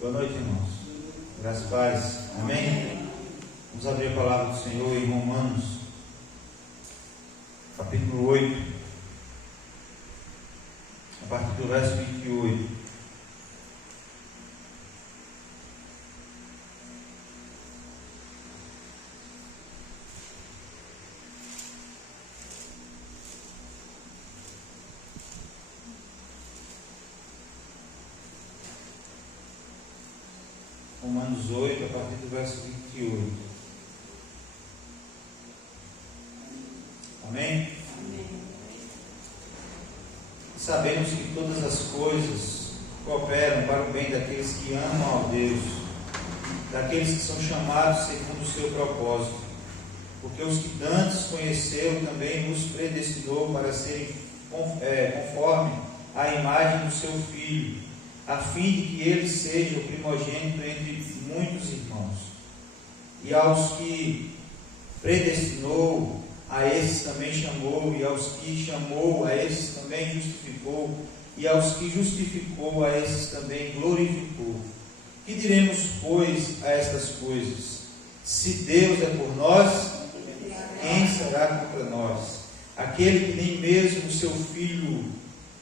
Boa noite, irmãos. Graças a Deus. Amém? Vamos abrir a palavra do Senhor em Romanos, capítulo 8, a partir do verso 28. Romanos 8, a partir do verso 28. Amém? Amém. Sabemos que todas as coisas cooperam para o bem daqueles que amam a Deus, daqueles que são chamados segundo o seu propósito. Porque os que antes conheceu também nos predestinou para serem conforme a imagem do seu Filho, a fim de que ele seja o primogênito entre muitos irmãos. E aos que predestinou, a esses também chamou, e aos que chamou, a esses também justificou, e aos que justificou, a esses também glorificou. Que diremos, pois, a estas coisas? Se Deus é por nós, quem será contra nós? Aquele que nem mesmo o seu filho,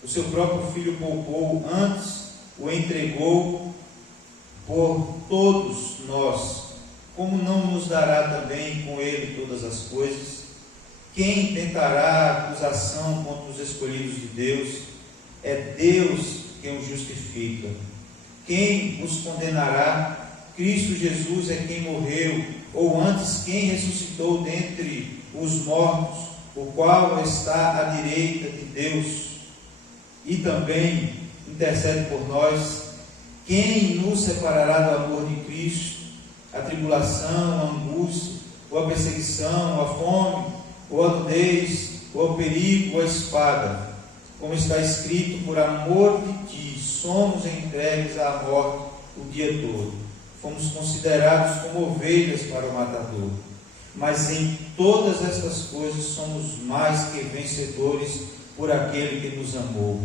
o seu próprio filho poupou, antes o entregou por todos nós, como não nos dará também com ele todas as coisas? Quem tentará acusação contra os escolhidos de Deus? É Deus quem os justifica. Quem os condenará? Cristo Jesus é quem morreu, ou antes quem ressuscitou dentre os mortos, o qual está à direita de Deus e também intercede por nós. Quem nos separará do amor de Cristo? A tribulação, a angústia, ou a perseguição, ou a fome, ou a nudez, ou o perigo, ou a espada? Como está escrito, por amor de ti somos entregues à morte o dia todo. Fomos considerados como ovelhas para o matador. Mas em todas estas coisas somos mais que vencedores por aquele que nos amou.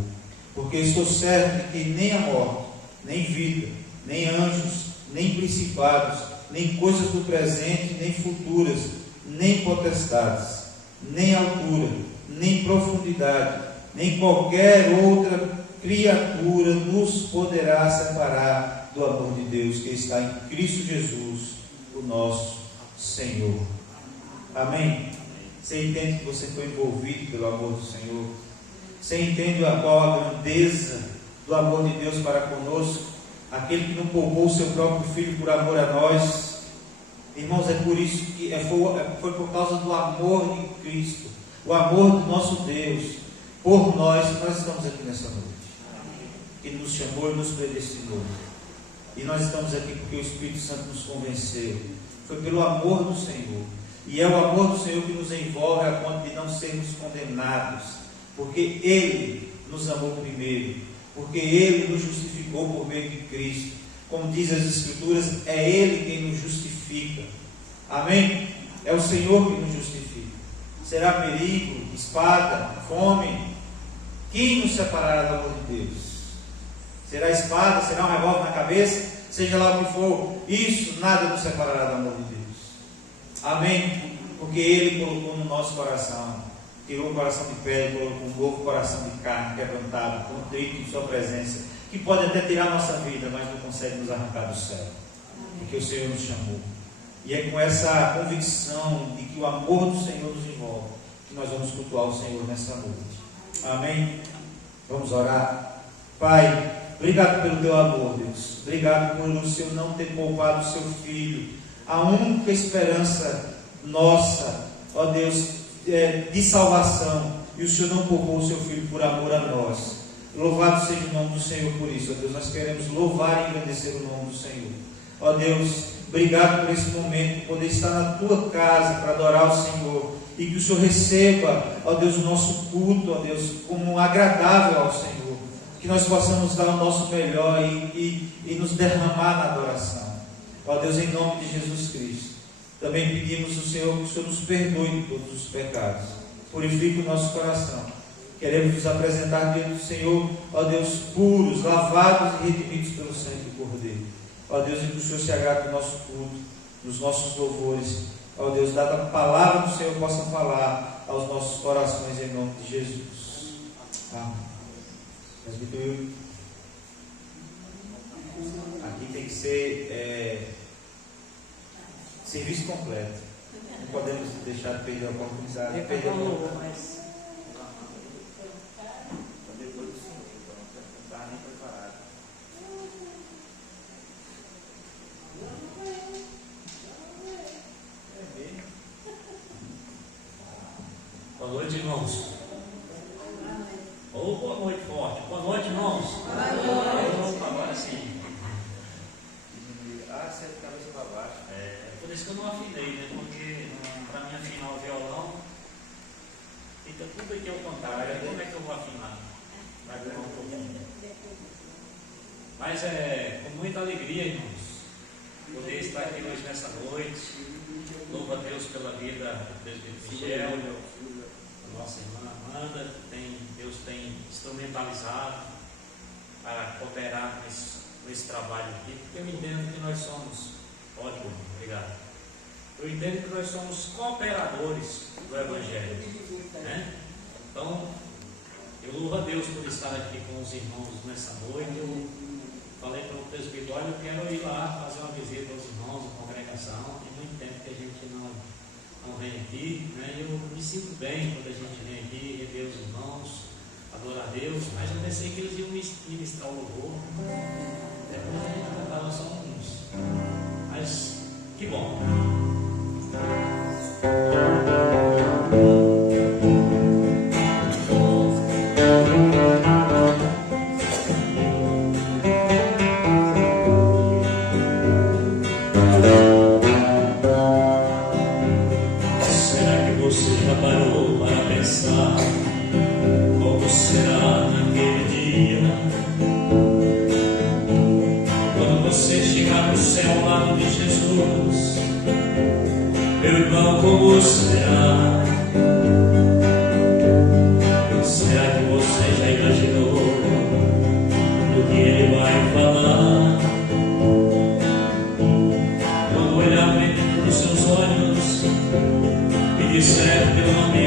Porque estou certo de que nem a morte, nem vida, nem anjos, nem principados, nem coisas do presente, nem futuras, nem potestades, nem altura, nem profundidade, nem qualquer outra criatura nos poderá separar do amor de Deus que está em Cristo Jesus, o nosso Senhor. Amém? Você entende que você foi envolvido pelo amor do Senhor? Você entende qual a grandeza do amor de Deus para conosco? Aquele que não poupou o seu próprio Filho por amor a nós. Irmãos, é por isso que foi por causa do amor de Cristo, o amor do nosso Deus por nós, que nós estamos aqui nessa noite. Que nos chamou e nos predestinou. E nós estamos aqui porque o Espírito Santo nos convenceu. Foi pelo amor do Senhor. E é o amor do Senhor que nos envolve a ponto de não sermos condenados. Porque Ele nos amou primeiro. Porque Ele nos justificou por meio de Cristo. Como diz as Escrituras, é Ele quem nos justifica. Amém? É o Senhor que nos justifica. Será perigo, espada, fome? Quem nos separará do amor de Deus? Será espada, será um revólver na cabeça? Seja lá o que for, isso nada nos separará do amor de Deus. Amém? Porque Ele colocou no nosso coração, tirou o coração de pedra, colocou um novo coração de carne, quebrantado, contrito em sua presença, que pode até tirar a nossa vida, mas não consegue nos arrancar do céu, porque o Senhor nos chamou. E é com essa convicção de que o amor do Senhor nos envolve, que nós vamos cultuar o Senhor nessa noite. Amém? Vamos orar. Pai, obrigado pelo teu amor, Deus. Obrigado por o Senhor não ter poupado o seu Filho, a única esperança nossa, ó Deus, de salvação. E o Senhor não poupou o seu Filho por amor a nós. Louvado seja o nome do Senhor por isso, ó Deus. Nós queremos louvar e engrandecer o nome do Senhor. Ó Deus, obrigado por esse momento, de poder estar na tua casa para adorar o Senhor. E que o Senhor receba, ó Deus, o nosso culto, ó Deus, como agradável ao Senhor. Que nós possamos dar o nosso melhor e nos derramar na adoração. Ó Deus, em nome de Jesus Cristo. Também pedimos ao Senhor que o Senhor nos perdoe de todos os pecados. Purifique o nosso coração. Queremos nos apresentar diante do Senhor, ó Deus, puros, lavados e redimidos pelo sangue do Cordeiro. Ó Deus, e que o Senhor se agrade do nosso culto, dos nossos louvores. Ó Deus, dada a palavra do Senhor possa falar aos nossos corações em nome de Jesus. Amém. Presbítero, aqui tem que ser serviço completo. Não podemos deixar de perder a oportunidade. Perder a oportunidade. Boa noite, irmãos. Ou boa noite forte. Boa noite, irmãos. Boa noite. Agora sim. Sempre cabeça para baixo. Por isso que eu não afinei, né? Porque para mim afinar o violão fica tudo aqui ao contrário. Como é que eu vou afinar? Vai demorar um pouquinho. Mas é com muita alegria, irmãos, poder estar aqui hoje nessa noite. Louvo a Deus pela vida do presbítero Miguel, a nossa irmã Amanda. Deus tem instrumentalizado para cooperar com esse trabalho aqui, porque eu entendo que nós somos, ótimo, obrigado. Eu entendo que nós somos cooperadores do Evangelho, né? Então, eu louvo a Deus por estar aqui com os irmãos nessa noite. Eu falei para o presbítero: olha, eu quero ir lá fazer uma visita aos irmãos, à congregação. Tem muito tempo que a gente não vem aqui, né? Eu me sinto bem quando a gente vem aqui, rever os irmãos, adorar a Deus, mas eu pensei que eles iam ministrar o louvor. Depois a gente cantava só uns. Mas que bom. Será que você já parou para pensar como será naquele dia, quando você chegar no céu ao lado de Jesus? Meu irmão, como será? Será que você já imaginou o que ele vai falar? Quando olhar dentro dos seus olhos e disser que eu não me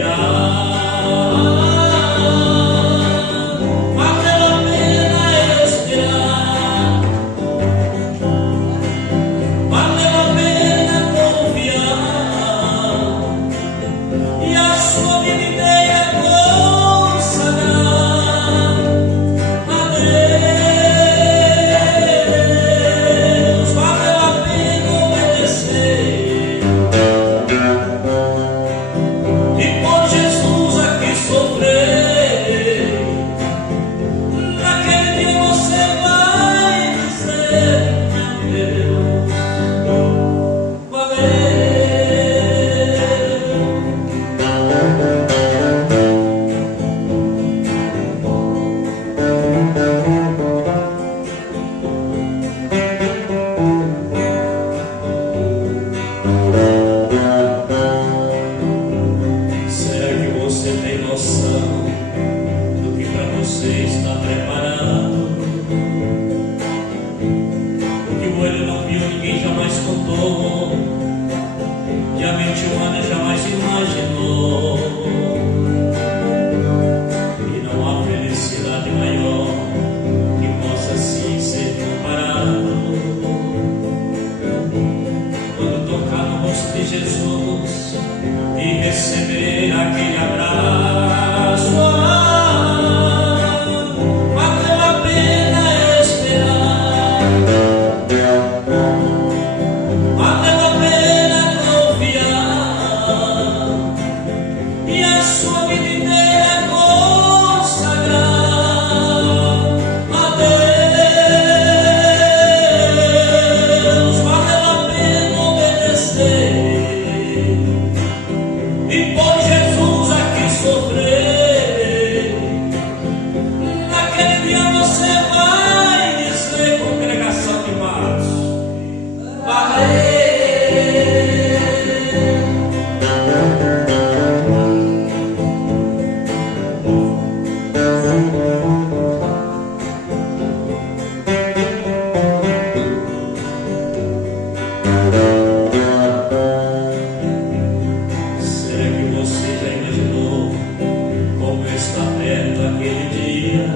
está perto aquele dia.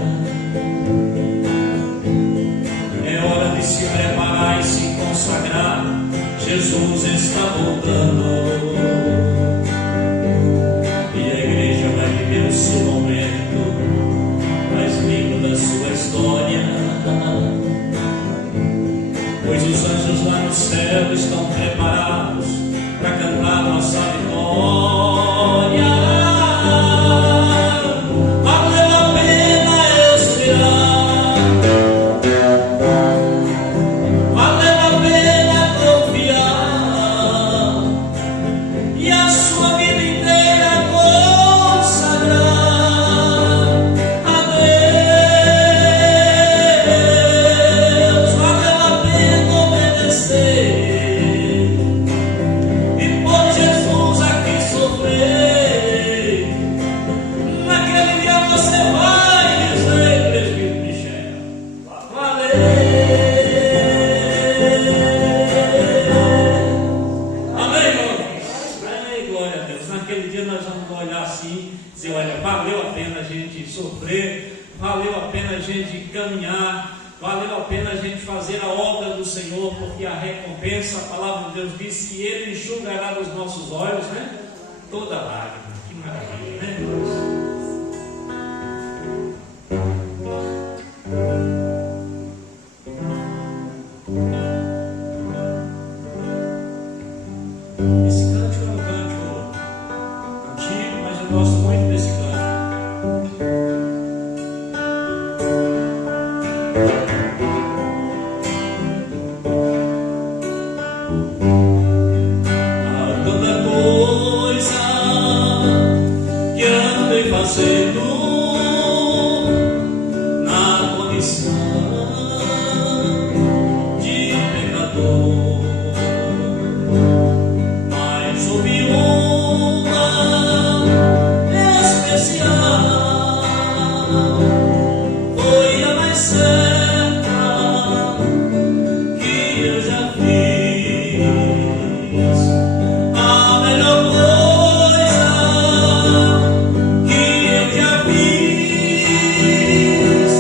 É hora de se preparar e se consagrar. Jesus está voltando. E a igreja vai viver o seu momento mais lindo da sua história. Pois os anjos lá no céu estão preparados para cantar nossa vitória. Valeu a pena esperar, valeu a pena confiar e a sua vida inteira consagrar a Deus. Valeu a pena obedecer e por Jesus aqui sofrer. Naquele dia você vai dizer, presbítero Michel, valeu. Amém, irmãos? Amém, glória a Deus. Naquele dia nós vamos olhar assim, dizer, olha, valeu a pena a gente sofrer, valeu a pena a gente caminhar, valeu a pena a gente fazer a obra do Senhor, porque a recompensa, a palavra de Deus diz que Ele enxugará dos nossos olhos, né? Toda lágrima. Que maravilha, né, irmãos? Esse cântico é um cântico antigo, mas eu gosto muito desse cântico. Há tanta coisa que andei fazendo na condição de pecador, mas houve uma especial, foi a mais certa que eu já fiz. A melhor coisa que eu já fiz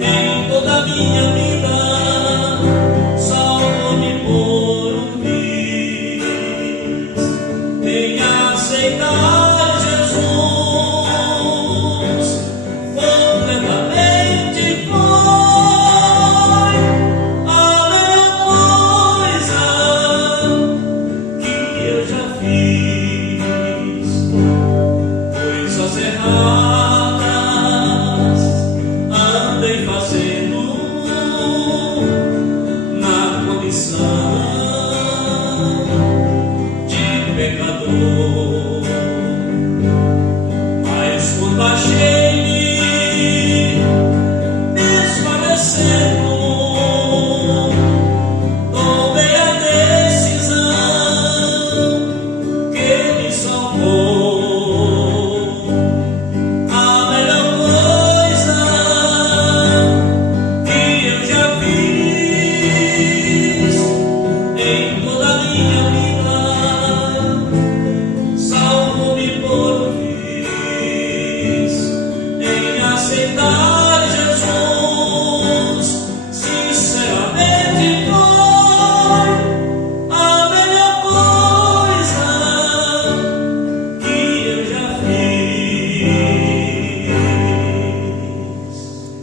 em toda a minha vida, salvou-me por um triz. Em aceitar Jesus completamente foi a melhor coisa que eu já fiz. Coisas erradas andei fazendo na condição de pecador, mas quando achei-me desfalecendo, tomei a decisão que me salvou. A melhor coisa que eu já fiz em toda a minha vida, salvou-me por um triz. Em aceitar Jesus, sinceramente foi a melhor coisa que eu já fiz.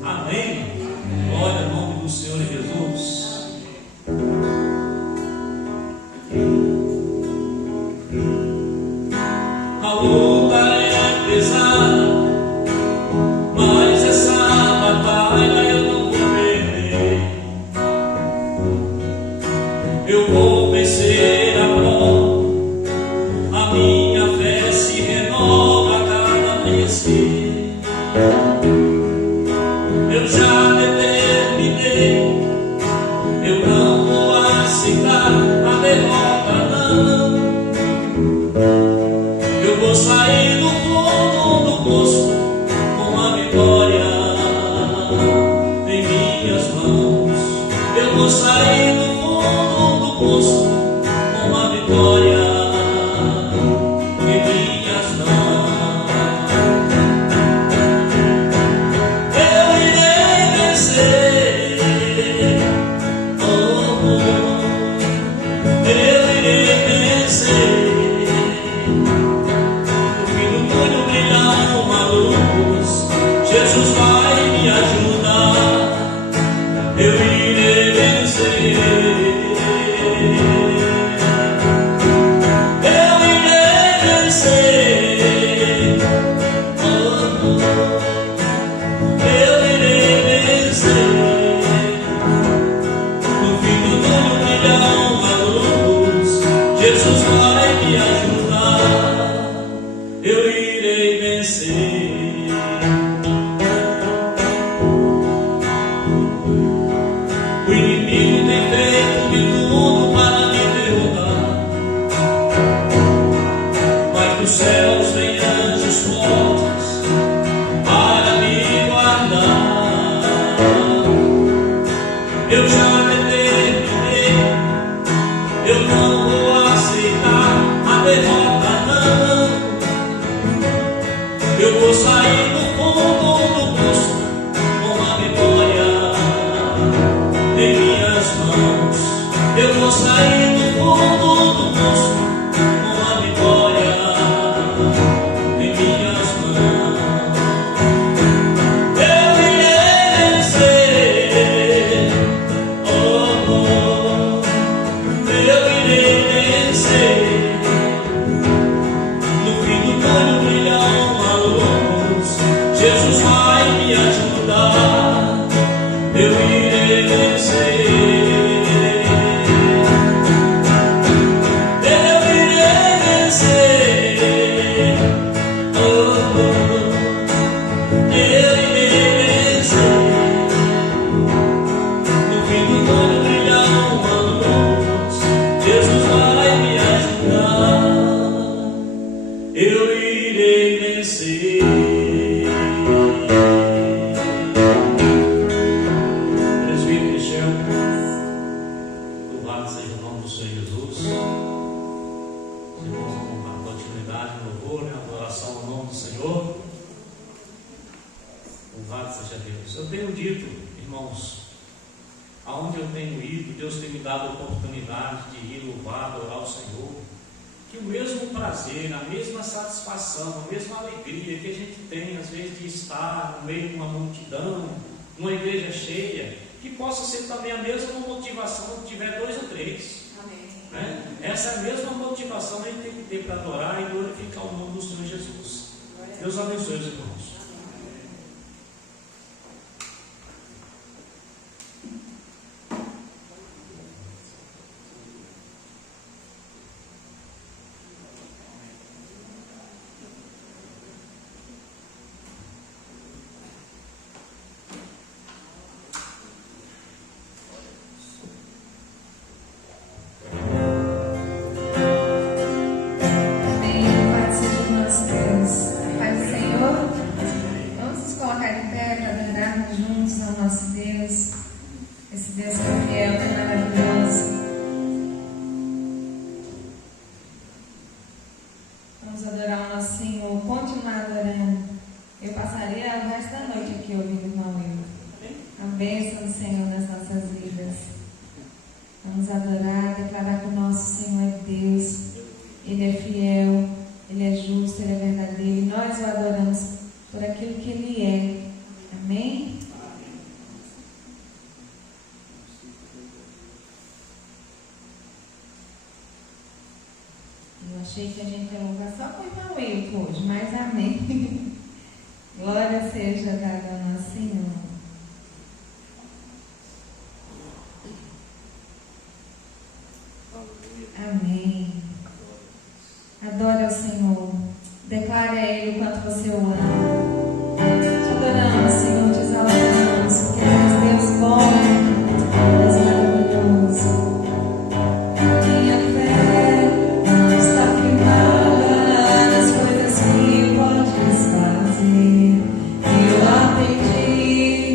Amém? Glória ao nome do Senhor Jesus. A luta é pesada, mas essa batalha eu não vou perder. Eu vou vencer a prova, a minha fé se renova a cada amanhecer. Eu já determinei, eu não vou aceitar a derrota, não. Eu vou sair do fundo do poço com a vitória em minhas mãos. Eu vou sair do fundo do poço com a vitória em minhas mãos. Louvado seja Deus. Eu tenho dito, irmãos, aonde eu tenho ido, Deus tem me dado a oportunidade de ir louvar, adorar o Senhor, que o mesmo prazer, a mesma satisfação, a mesma alegria que a gente tem, às vezes, de estar no meio de uma multidão, numa igreja cheia, que possa ser também a mesma motivação quando tiver 2 ou 3. Amém. Né? Essa é a mesma motivação que a gente tem que ter para adorar e glorificar o nome do Senhor Jesus. Deus abençoe os irmãos. Achei que a gente ia louvar só com o irmão Wilton hoje, mas amém. Glória seja dada ao nosso Senhor. Amém. Adore ao Senhor. Declare a Ele o quanto você o ama. Te adoramos, Senhor, te exaltamos, porque tu és Deus bom, Deus maravilhoso. Minha fé não está firmada nas coisas que podes fazer. Eu aprendi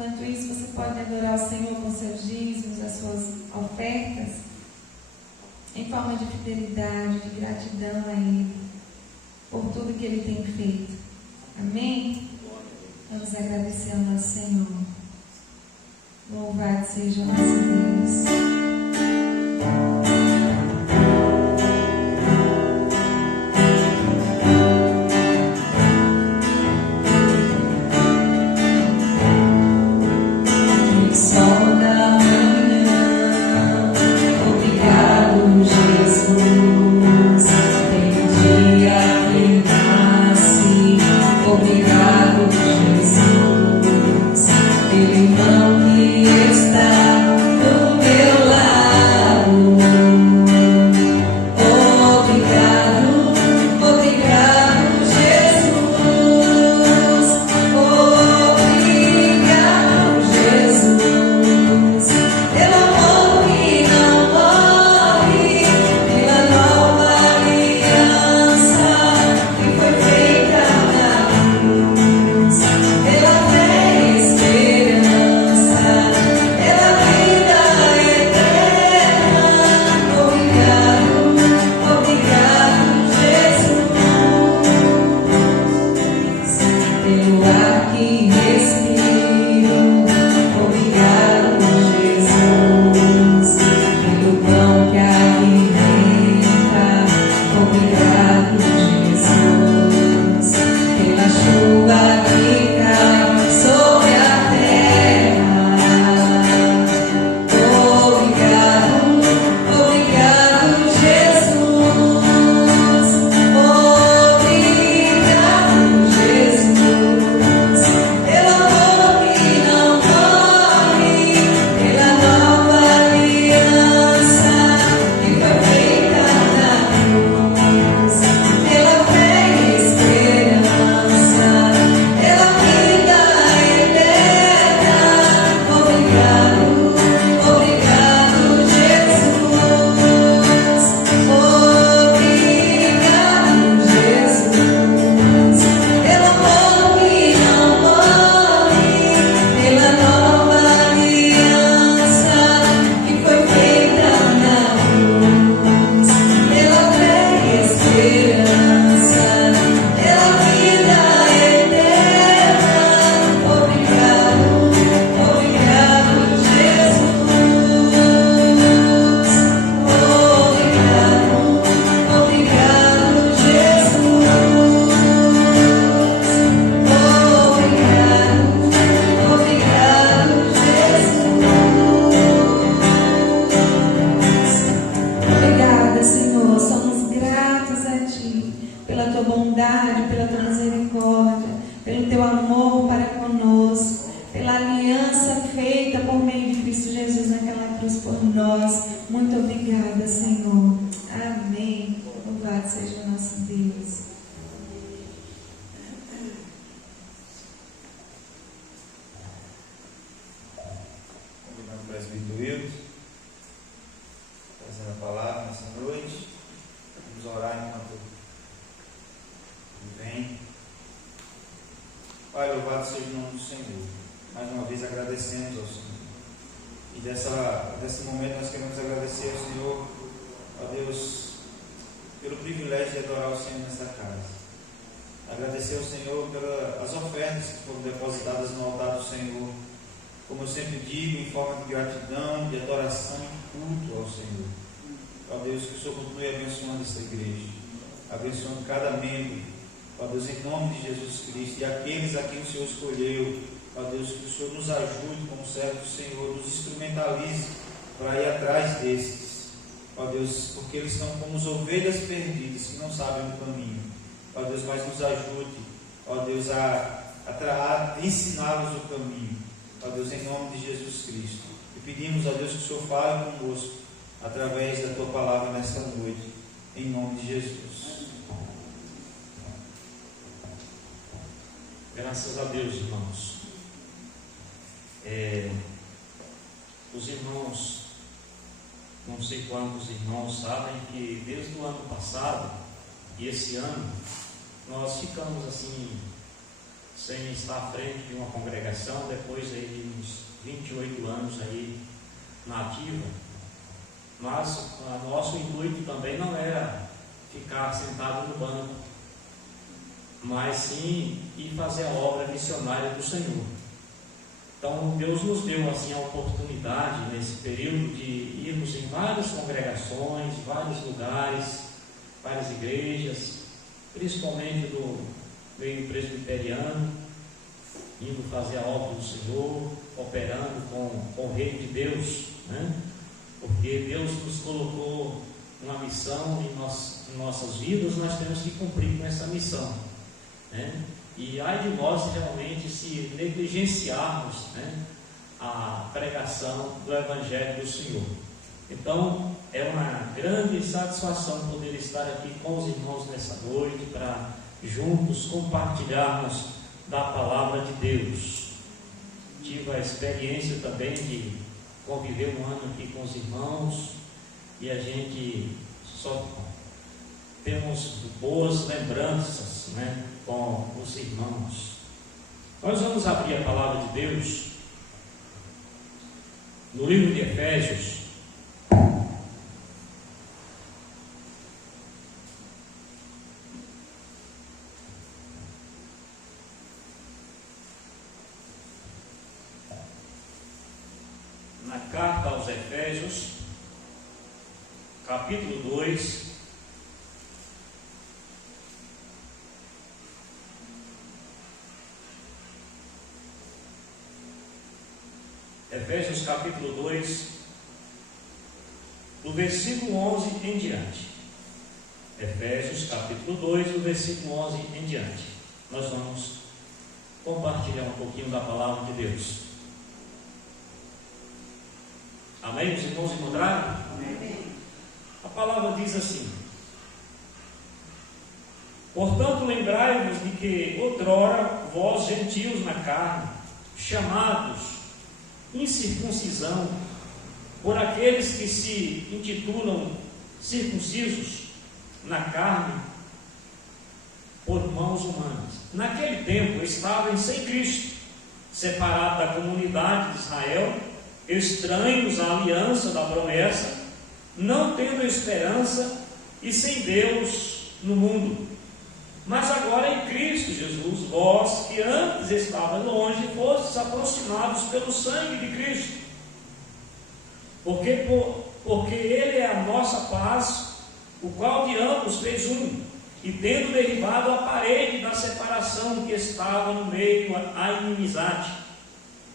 Enquanto isso, você pode adorar o Senhor com seus dízimos, as suas ofertas, em forma de fidelidade, de gratidão a Ele, por tudo que Ele tem feito. Amém? Vamos agradecer ao nosso Senhor. Louvado seja o nosso Deus. Pai, louvado seja o nome do Senhor. Mais uma vez agradecemos ao Senhor. E desse momento nós queremos agradecer ao Senhor, ó Deus, pelo privilégio de adorar o Senhor nessa casa. Agradecer ao Senhor pelas ofertas que foram depositadas no altar do Senhor. Como eu sempre digo, em forma de gratidão, de adoração e de culto ao Senhor. Ó Deus, que o Senhor continue abençoando essa igreja, abençoando cada membro. Ó Deus, em nome de Jesus Cristo, e aqueles a quem o Senhor escolheu, ó Deus, que o Senhor nos ajude como servo do Senhor, nos instrumentalize para ir atrás desses, ó Deus, porque eles são como as ovelhas perdidas que não sabem o caminho, ó Deus, mas nos ajude, ó Deus, a ensiná-los o caminho, ó Deus, em nome de Jesus Cristo. E pedimos, ó Deus, que o Senhor fale conosco através da Tua palavra nesta noite, em nome de Jesus. Graças a Deus, irmãos. Os irmãos, não sei quantos irmãos sabem que desde o ano passado e esse ano, nós ficamos assim, sem estar à frente de uma congregação, depois aí de uns 28 anos aí na ativa. Mas nosso intuito também não era ficar sentado no banco, mas sim ir fazer a obra missionária do Senhor. Então Deus nos deu assim a oportunidade nesse período de irmos em várias congregações, vários lugares, várias igrejas, principalmente do meio presbiteriano, indo fazer a obra do Senhor, operando com o reino de Deus, né? Porque Deus nos colocou uma missão em nossas vidas, nós temos que cumprir com essa missão, né? E ai de nós realmente se negligenciarmos, né, a pregação do Evangelho do Senhor. Então é uma grande satisfação poder estar aqui com os irmãos nessa noite para juntos compartilharmos da palavra de Deus. Tive a experiência também de conviver um ano aqui com os irmãos e a gente só temos boas lembranças, né, com os irmãos. Nós vamos abrir a palavra de Deus no livro de Efésios, na carta aos Efésios, capítulo 2, Efésios capítulo 2, do versículo 11 em diante. Efésios capítulo 2, do versículo 11 em diante. Nós vamos compartilhar um pouquinho da palavra de Deus. Amém? Os irmãos encontraram? Amém. A palavra diz assim: portanto, lembrai-vos de que outrora vós, gentios na carne, chamados incircuncisão por aqueles que se intitulam circuncisos na carne por mãos humanas, naquele tempo estavam sem Cristo, separados da comunidade de Israel, estranhos à aliança da promessa, não tendo esperança e sem Deus no mundo. Mas agora em Cristo Jesus, vós que antes estavais longe, fostes aproximados pelo sangue de Cristo, porque Ele é a nossa paz, o qual de ambos fez um, e tendo derribado a parede da separação que estava no meio, a inimizade,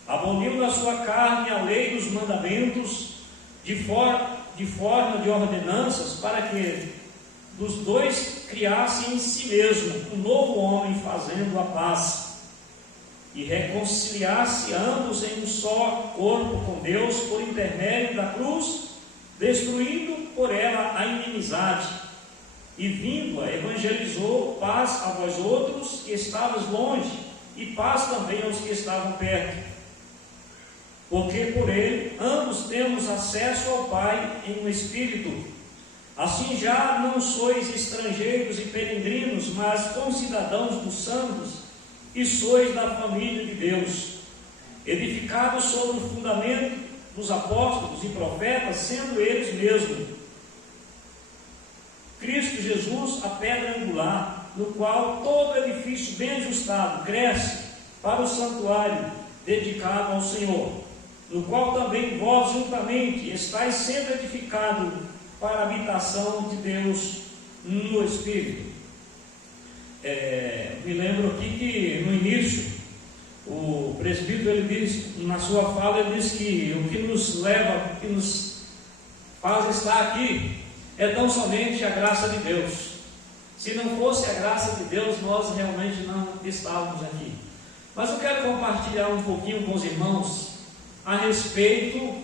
aboliu na sua carne a lei dos mandamentos, de forma de ordenanças, para que dos dois criasse em si mesmo um novo homem, fazendo a paz, e reconciliasse ambos em um só corpo com Deus por intermédio da cruz, destruindo por ela a inimizade, e vindo-a evangelizou paz a vós outros que estavas longe, e paz também aos que estavam perto, porque por ele ambos temos acesso ao Pai em um Espírito. Assim já não sois estrangeiros e peregrinos, mas concidadãos dos santos, e sois da família de Deus, edificados sobre o fundamento dos apóstolos e profetas, sendo eles mesmos Cristo Jesus a pedra angular, no qual todo edifício bem ajustado cresce para o santuário dedicado ao Senhor, no qual também vós juntamente estáis sendo edificados para a habitação de Deus no Espírito. Me lembro aqui que no início o presbítero, ele diz, na sua fala, ele diz que o que nos leva, o que nos faz estar aqui é tão somente a graça de Deus. Se não fosse a graça de Deus, nós realmente não estávamos aqui. Mas eu quero compartilhar um pouquinho com os irmãos a respeito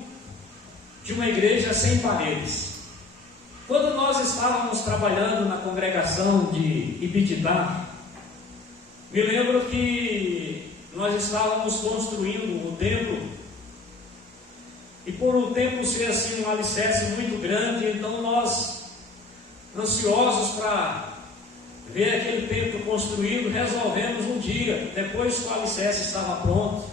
de uma igreja sem paredes. Quando nós estávamos trabalhando na congregação de Ibititá, me lembro que nós estávamos construindo o templo, E por um tempo ser assim um alicerce muito grande, então nós, ansiosos para ver aquele templo construído, resolvemos um dia, depois que o alicerce estava pronto,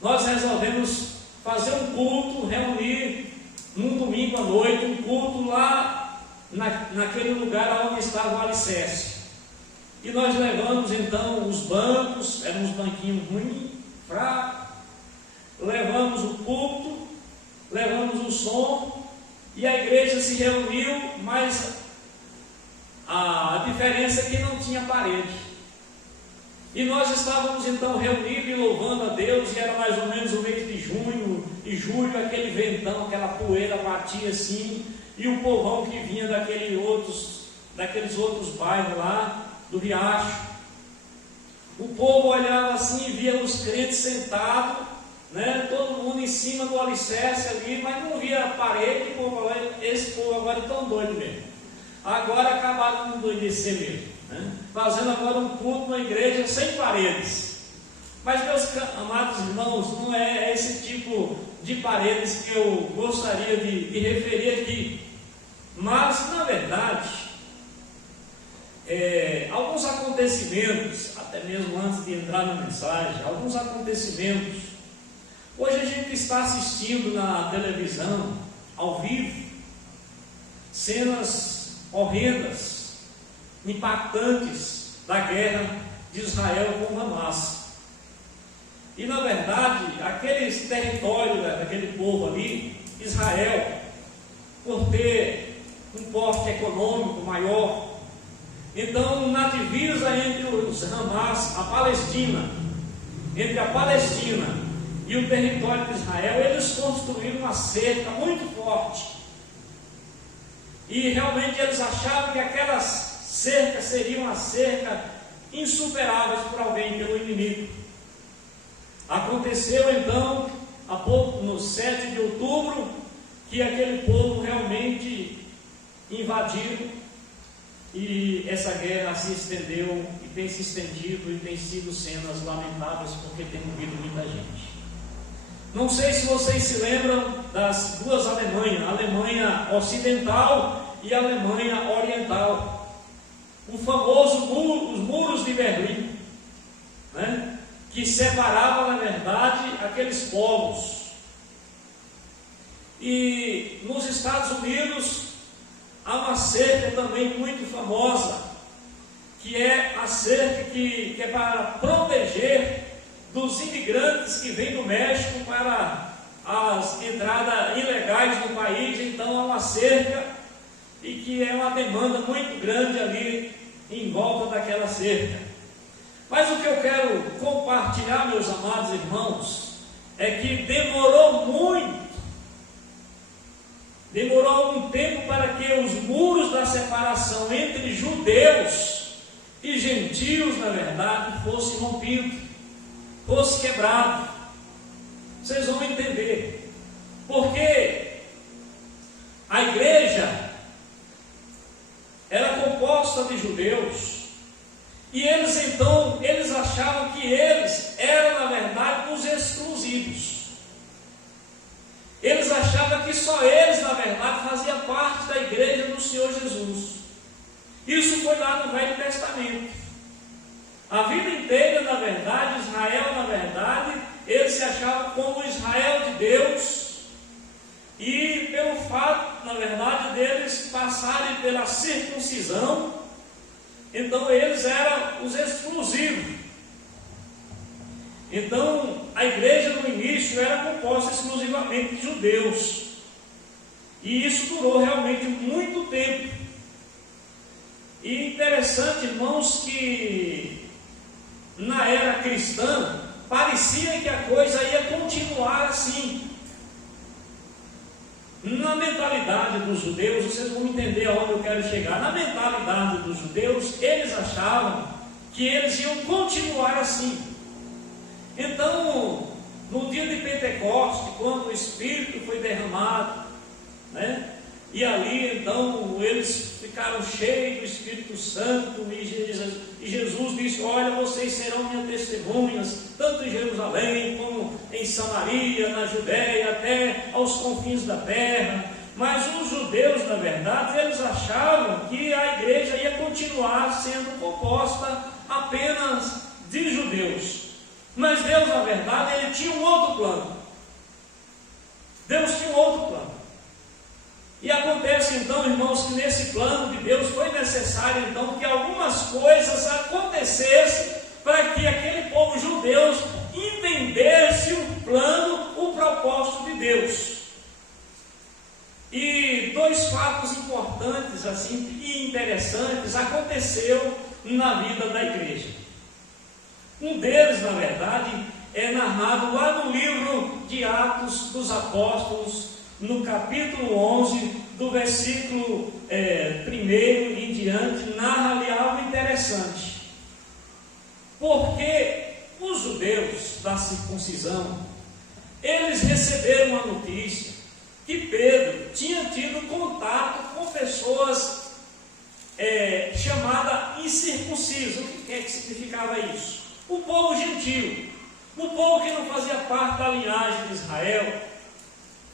nós resolvemos fazer um culto, reunir num domingo à noite, um culto lá naquele lugar onde estava o alicerce. E nós levamos então os bancos, eram uns banquinhos ruins, fracos, levamos o culto, levamos o som, e a igreja se reuniu, mas a diferença é que não tinha parede. E nós estávamos então reunidos e louvando a Deus, e era mais ou menos o mês de junho e julho, aquele ventão, aquela poeira batia assim, e o povão que vinha daqueles outros bairros lá do Riacho. O povo olhava assim e via os crentes sentados, né, todo mundo em cima do alicerce ali, mas não via a parede. O povo, esse povo agora é tão doido mesmo. Agora acabaram de endoidecer mesmo, né? Fazendo agora um culto na igreja sem paredes. Mas, meus amados irmãos, não é esse tipo de paredes que eu gostaria de referir aqui. Mas, na verdade, alguns acontecimentos, até mesmo antes de entrar na mensagem, alguns acontecimentos, hoje a gente está assistindo na televisão, ao vivo, cenas horrendas, impactantes da guerra de Israel com Hamas. E na verdade, aqueles territórios daquele povo ali, Israel, por ter um porte econômico maior, então na divisa entre os Hamas, a Palestina, entre a Palestina e o território de Israel, eles construíram uma cerca muito forte. E realmente eles achavam que aquelas cercas seriam uma cerca insuperáveis por alguém, pelo inimigo. Aconteceu então, no 7 de outubro, que aquele povo realmente invadiu, e essa guerra se estendeu e tem se estendido e tem sido cenas lamentáveis, porque tem morrido muita gente. Não sei se vocês se lembram das duas Alemanhas, a Alemanha Ocidental e a Alemanha Oriental. O famoso os muros de Berlim, né? Que separava, na verdade, aqueles povos. E nos Estados Unidos há uma cerca também muito famosa, que é a cerca que é para proteger dos imigrantes que vêm do México para as entradas ilegais no país. Então há uma cerca, e que é uma demanda muito grande ali em volta daquela cerca. Mas o que eu quero compartilhar, meus amados irmãos, é que demorou algum tempo para que os muros da separação entre judeus e gentios, na verdade, fossem rompidos, fosse quebrado. Vocês vão entender, porque a igreja era composta de judeus, e eles achavam que eles eram, na verdade, os exclusivos. Eles achavam que só eles, na verdade, faziam parte da igreja do Senhor Jesus. Isso foi lá no Velho Testamento. A vida inteira, na verdade, Israel, na verdade, eles se achavam como Israel de Deus, e pelo fato, na verdade, deles passarem pela circuncisão, então eles eram os exclusivos. Então a igreja no início era composta exclusivamente de judeus, e isso durou realmente muito tempo. E interessante, irmãos, que na era cristã parecia que a coisa ia continuar assim. Na mentalidade dos judeus, vocês vão entender aonde eu quero chegar. Na mentalidade dos judeus, eles achavam que eles iam continuar assim. Então, no dia de Pentecostes, quando o Espírito foi derramado, né? E ali então eles ficaram cheios do Espírito Santo, e Jesus disse: olha, vocês serão minhas testemunhas, tanto em Jerusalém como em Samaria, na Judéia, até aos confins da terra. Mas os judeus, na verdade, eles achavam que a igreja ia continuar sendo composta apenas de judeus. Mas Deus, na verdade, ele tinha um outro plano. Deus tinha um outro plano. E acontece então, irmãos, que nesse plano de Deus foi necessário então que algumas coisas acontecessem para que aquele povo judeu entendesse o plano, o propósito de Deus. E dois fatos importantes assim e interessantes aconteceu na vida da igreja. Um deles, na verdade, é narrado lá no livro de Atos dos Apóstolos, no capítulo 11, do versículo 1 em diante, narra-lhe algo interessante. Porque os judeus da circuncisão, eles receberam a notícia que Pedro tinha tido contato com pessoas chamadas incircuncisas. O que significava isso? O povo gentil, o povo que não fazia parte da linhagem de Israel,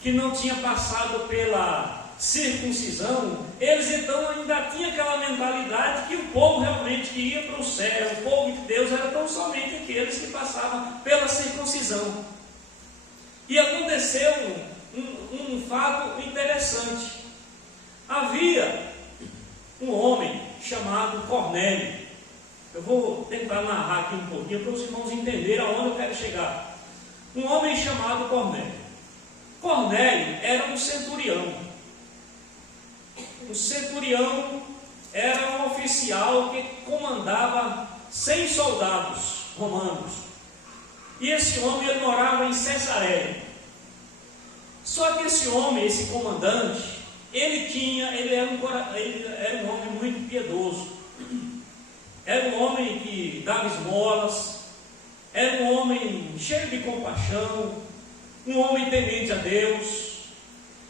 que não tinha passado pela circuncisão, eles então ainda tinham aquela mentalidade que o povo realmente que ia para o céu, o povo de Deus, era tão somente aqueles que passavam pela circuncisão. E aconteceu um fato interessante. Havia um homem chamado Cornélio. Eu vou tentar narrar aqui um pouquinho para os irmãos entenderem aonde eu quero chegar. Um homem chamado Cornélio. Cornélio era um centurião. O centurião era um oficial que comandava 100 soldados romanos. E esse homem ele morava em Cesareia. Só que esse homem, esse comandante, ele era um homem muito piedoso. Era um homem que dava esmolas, era um homem cheio de compaixão, um homem temente a Deus.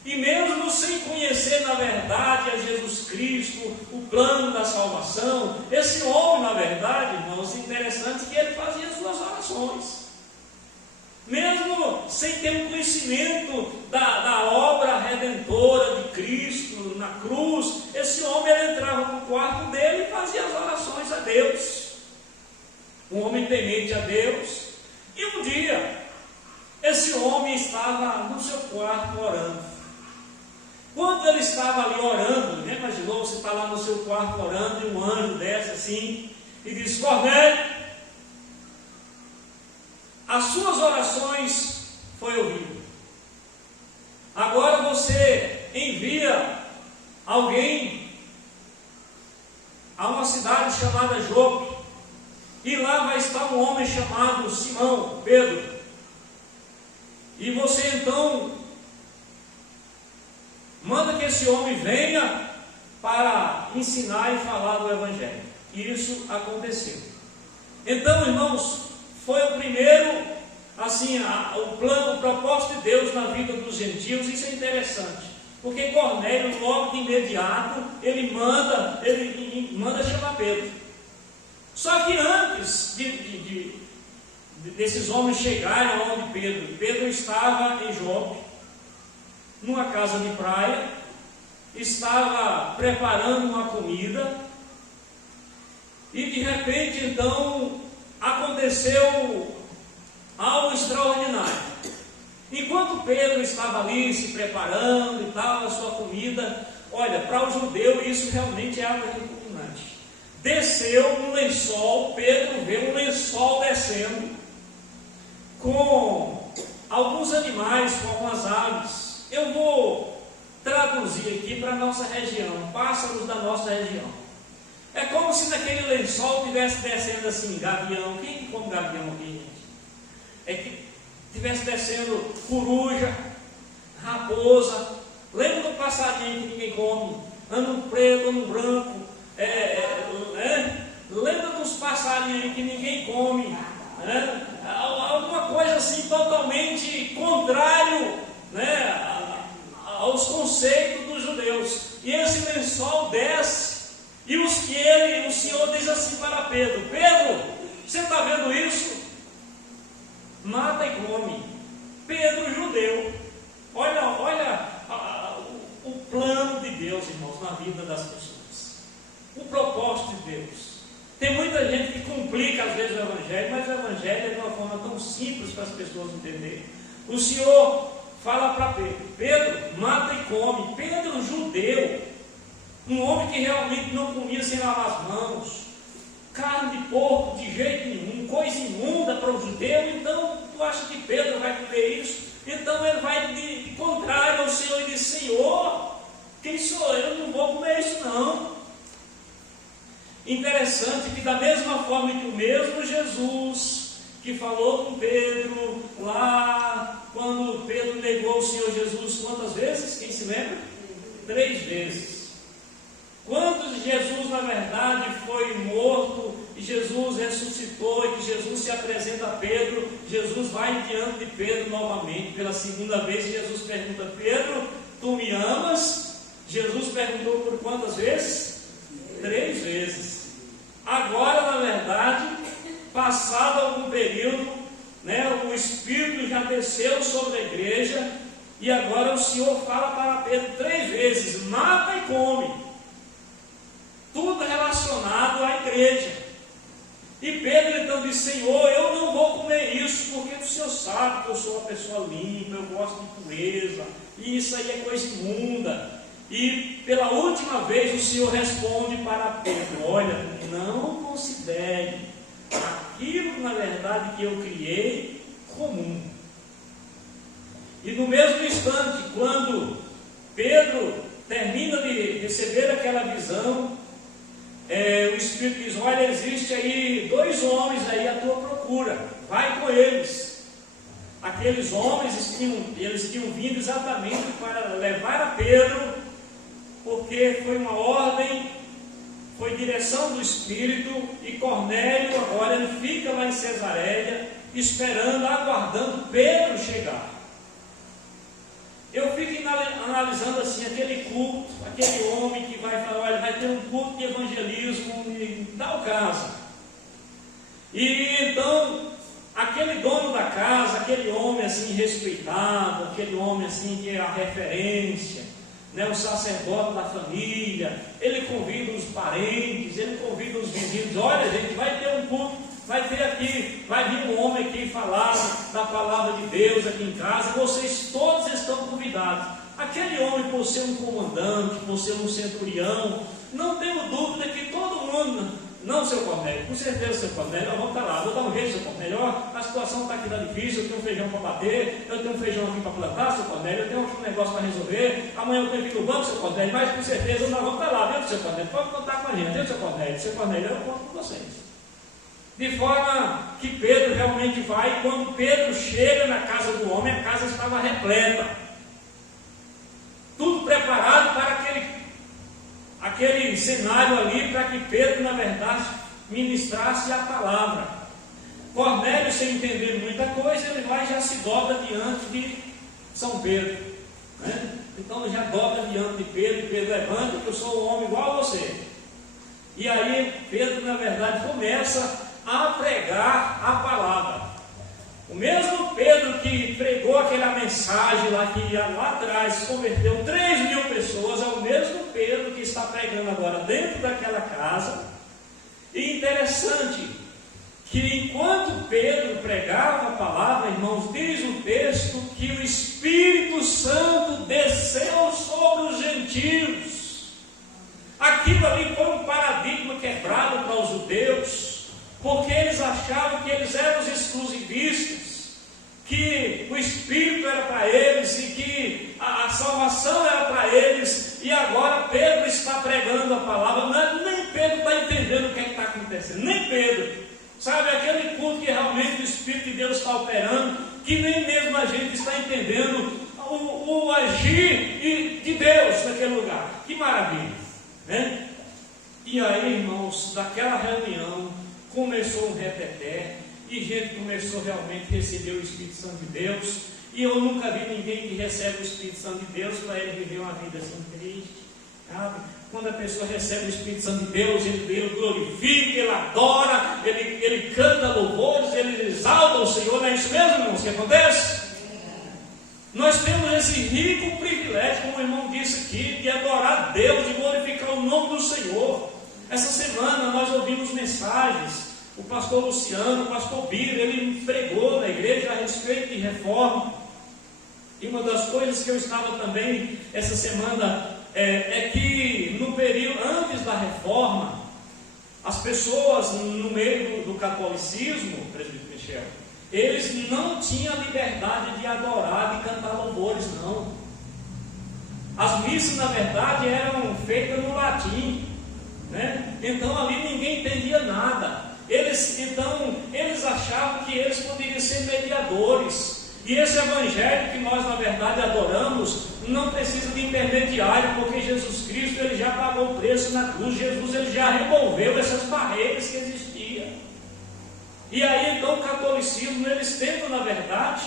E mesmo sem conhecer na verdade a Jesus Cristo, o plano da salvação, esse homem, na verdade, irmãos, interessante que ele fazia as suas orações. Mesmo sem ter um conhecimento da obra redentora de Cristo na cruz, esse homem ele entrava no quarto dele e fazia as orações a Deus. Um homem temente a Deus. E um dia, esse homem estava no seu quarto orando. Quando ele estava ali orando, já imaginou você está lá no seu quarto orando e um anjo desce assim e diz: Cornélio, as suas orações foi ouvido. Agora você envia alguém a uma cidade chamada Jope, e lá vai estar um homem chamado Simão, Pedro. E você então manda que esse homem venha para ensinar e falar do Evangelho. E isso aconteceu. Então, irmãos, foi o primeiro, assim, o plano, o propósito de Deus na vida dos gentios. Isso é interessante, porque Cornélio, logo de imediato, ele manda chamar Pedro. Só que antes desses homens chegarem aonde Pedro estava em Jope, numa casa de praia, estava preparando uma comida, e de repente então aconteceu algo extraordinário. Enquanto Pedro estava ali se preparando e tal, a sua comida, olha, para o judeu isso realmente é algo repugnante. Desceu um lençol, Pedro vê um lençol descendo com alguns animais, com algumas aves. Eu vou traduzir aqui para a nossa região, pássaros da nossa região. É como se naquele lençol estivesse descendo assim, gavião. Quem come gavião aqui, gente? É que estivesse descendo coruja, raposa. Lembra do passarinho que ninguém come? Ano preto, ano branco. Lembra dos passarinhos aí que ninguém come? Alguma coisa assim totalmente contrário, aos conceitos dos judeus. E esse lençol desce, e o Senhor diz assim para Pedro: Pedro, você está vendo isso? Mata e come. Pedro, judeu, olha complica às vezes o Evangelho, mas o Evangelho é de uma forma tão simples para as pessoas entenderem. O Senhor fala para Pedro: Pedro, mata e come. Pedro, um judeu, um homem que realmente não comia sem lavar as mãos, carne de porco de jeito nenhum, coisa imunda para o judeu. Então tu acha que Pedro vai comer isso? Então ele vai de contrário ao Senhor e diz: Senhor, quem sou eu? Não vou comer isso não. Interessante que da mesma forma que o mesmo Jesus que falou com Pedro lá, quando Pedro negou o Senhor Jesus, quantas vezes? Quem se lembra? 3 vezes. Quando Jesus na verdade foi morto e Jesus ressuscitou e que Jesus se apresenta a Pedro, Jesus vai diante de Pedro novamente, pela segunda vez. Jesus pergunta: Pedro, tu me amas? Jesus perguntou por quantas vezes? 3 vezes. Agora, na verdade, passado algum período, o Espírito já desceu sobre a igreja, e agora o Senhor fala para Pedro 3 vezes: mata e come. Tudo relacionado à igreja. E Pedro então diz: Senhor, eu não vou comer isso, porque o Senhor sabe que eu sou uma pessoa limpa, eu gosto de pureza, e isso aí é coisa imunda. E pela última vez o Senhor responde para Pedro: olha, não considere aquilo na verdade que eu criei comum. E no mesmo instante, quando Pedro termina de receber aquela visão, o Espírito diz: olha, existe aí 2 homens aí à tua procura, vai com eles. Aqueles homens eles tinham vindo exatamente para levar a Pedro, porque foi uma ordem, foi direção do Espírito, e Cornélio agora ele fica lá em Cesareia, esperando, aguardando Pedro chegar. Eu fico analisando assim aquele culto, aquele homem que vai falar: olha, vai ter um culto de evangelismo em tal casa. E então, aquele dono da casa, aquele homem assim respeitado, aquele homem assim que é a referência, o sacerdote da família, ele convida os parentes, ele convida os vizinhos: olha, gente, vai ter um culto, vai ter aqui, vai vir um homem aqui falar da palavra de Deus aqui em casa, vocês todos estão convidados. Aquele homem, por ser um comandante, por ser um centurião, não tenho dúvida que todo mundo: não, seu Cornélio, com certeza, seu Cornélio, nós vamos estar lá, vou dar um jeito, seu Cornélio, a situação está aqui tá difícil, eu tenho um feijão para bater, eu tenho um feijão aqui para plantar, seu Cornélio, eu tenho um negócio para resolver, amanhã eu tenho que ir no banco, seu Cornélio, mas com certeza nós vamos estar lá, viu, seu Cornélio, pode contar com a gente, viu, seu Cornélio, eu conto com vocês. De forma que Pedro realmente vai, e quando Pedro chega na casa do homem, a casa estava repleta, tudo preparado para aquele cenário ali, para que Pedro, na verdade, ministrasse a palavra. Cornélio, sem entender muita coisa, ele vai e já se dobra diante de São Pedro, Então ele já dobra diante de Pedro, e Pedro levanta: que eu sou um homem igual a você. E aí Pedro, na verdade, começa a pregar a palavra. O mesmo Pedro que pregou aquela mensagem lá, que lá atrás converteu 3.000 pessoas, é o mesmo Pedro que está pregando agora dentro daquela casa. E interessante que enquanto Pedro pregava a palavra, irmãos, diz o texto que o Espírito Santo desceu sobre os gentios. Aquilo ali foi um paradigma quebrado para os judeus, porque eles achavam que eles eram os exclusivistas, que o Espírito era para eles e que a salvação era para eles. E agora Pedro está pregando a palavra, nem Pedro está entendendo o que está acontecendo, nem Pedro, sabe, aquele culto que realmente o Espírito de Deus está operando, que nem mesmo a gente está entendendo o agir de Deus naquele lugar. Que maravilha, E aí, irmãos, daquela reunião começou um reteté, e gente começou realmente a receber o Espírito Santo de Deus. E eu nunca vi ninguém que recebe o Espírito Santo de Deus para ele viver uma vida assim triste, sabe? Quando a pessoa recebe o Espírito Santo de Deus, ele glorifica, ele adora, ele canta louvores, ele exalta o Senhor. Não é isso mesmo, irmãos, que acontece? Nós temos esse rico privilégio, como o irmão disse aqui, de adorar a Deus, de glorificar o nome do Senhor. Essa semana nós ouvimos mensagens O pastor Luciano, o pastor Bira, ele pregou na igreja a respeito de reforma. E uma das coisas que eu estava também essa semana é que no período antes da reforma, as pessoas no meio do catolicismo, presbítero Michel, eles não tinham liberdade de adorar, de cantar louvores, não. As missas, na verdade, eram feitas no latim, né? Então ali ninguém entendia nada. Eles achavam que eles poderiam ser mediadores. E esse evangelho que nós, na verdade, adoramos, não precisa de intermediário, porque Jesus Cristo, ele já pagou o preço na cruz. Jesus, ele já removeu essas barreiras que existiam. E aí, então, o catolicismo, eles tentam, na verdade,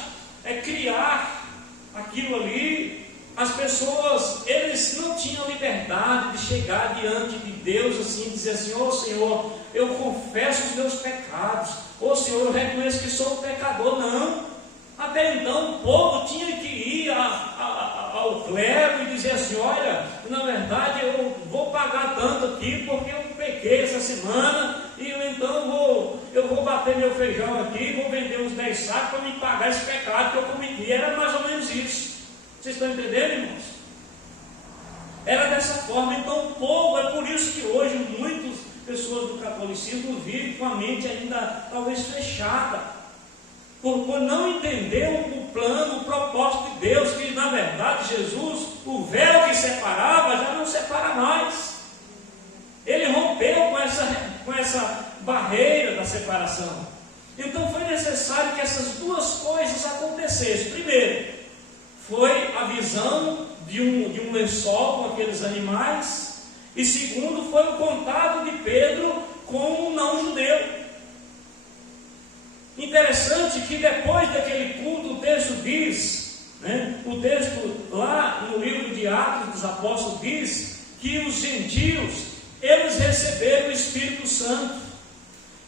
criar aquilo ali. As pessoas, eles não tinham liberdade de chegar diante de Deus assim, dizer assim: ô Senhor, eu confesso os meus pecados, ô Senhor, eu reconheço que sou um pecador. Não. Até então o povo tinha que ir ao clero e dizer assim: olha, na verdade eu vou pagar tanto aqui porque eu pequei essa semana, e então eu vou bater meu feijão aqui, vou vender uns 10 sacos para me pagar esse pecado que eu cometi. Era mais ou menos isso. Vocês estão entendendo, irmãos? Era dessa forma. Então o povo, é por isso que hoje muitas pessoas do catolicismo vivem com a mente ainda talvez fechada, por não entender o plano, o propósito de Deus, que na verdade Jesus, o véu que separava, já não separa mais. Ele rompeu com essa barreira da separação. Então foi necessário que essas duas coisas acontecessem. Primeiro, foi a visão de um lençol com aqueles animais. E segundo, foi o contato de Pedro com um não-judeu. Interessante que depois daquele culto, o texto diz, né, o texto lá no livro de Atos dos Apóstolos diz que os gentios, eles receberam o Espírito Santo.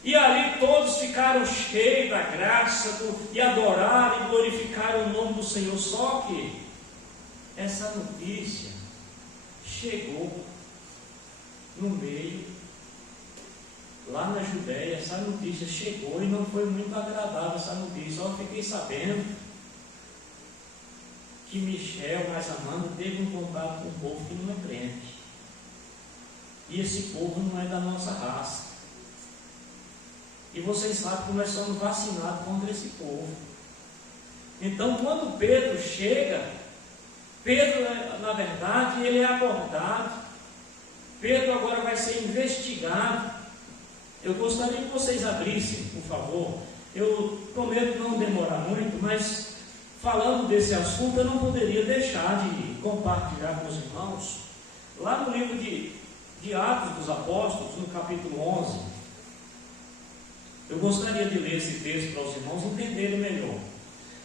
E ali todos ficaram cheios da graça e adoraram e glorificaram o nome do Senhor. Só que essa notícia chegou no meio, lá na Judéia. Essa notícia chegou e não foi muito agradável essa notícia. Eu fiquei sabendo que Michel, mais Amanda, teve um contato com um povo que não é crente. E esse povo não é da nossa raça. E vocês sabem que nós somos vacinados contra esse povo. Então, quando Pedro chega, Pedro, na verdade, ele é abordado. Pedro agora vai ser investigado. Eu gostaria que vocês abrissem, por favor. Eu prometo não demorar muito, mas falando desse assunto, eu não poderia deixar de compartilhar com os irmãos. Lá no livro de Atos dos Apóstolos, no capítulo 11, eu gostaria de ler esse texto para os irmãos entenderem melhor.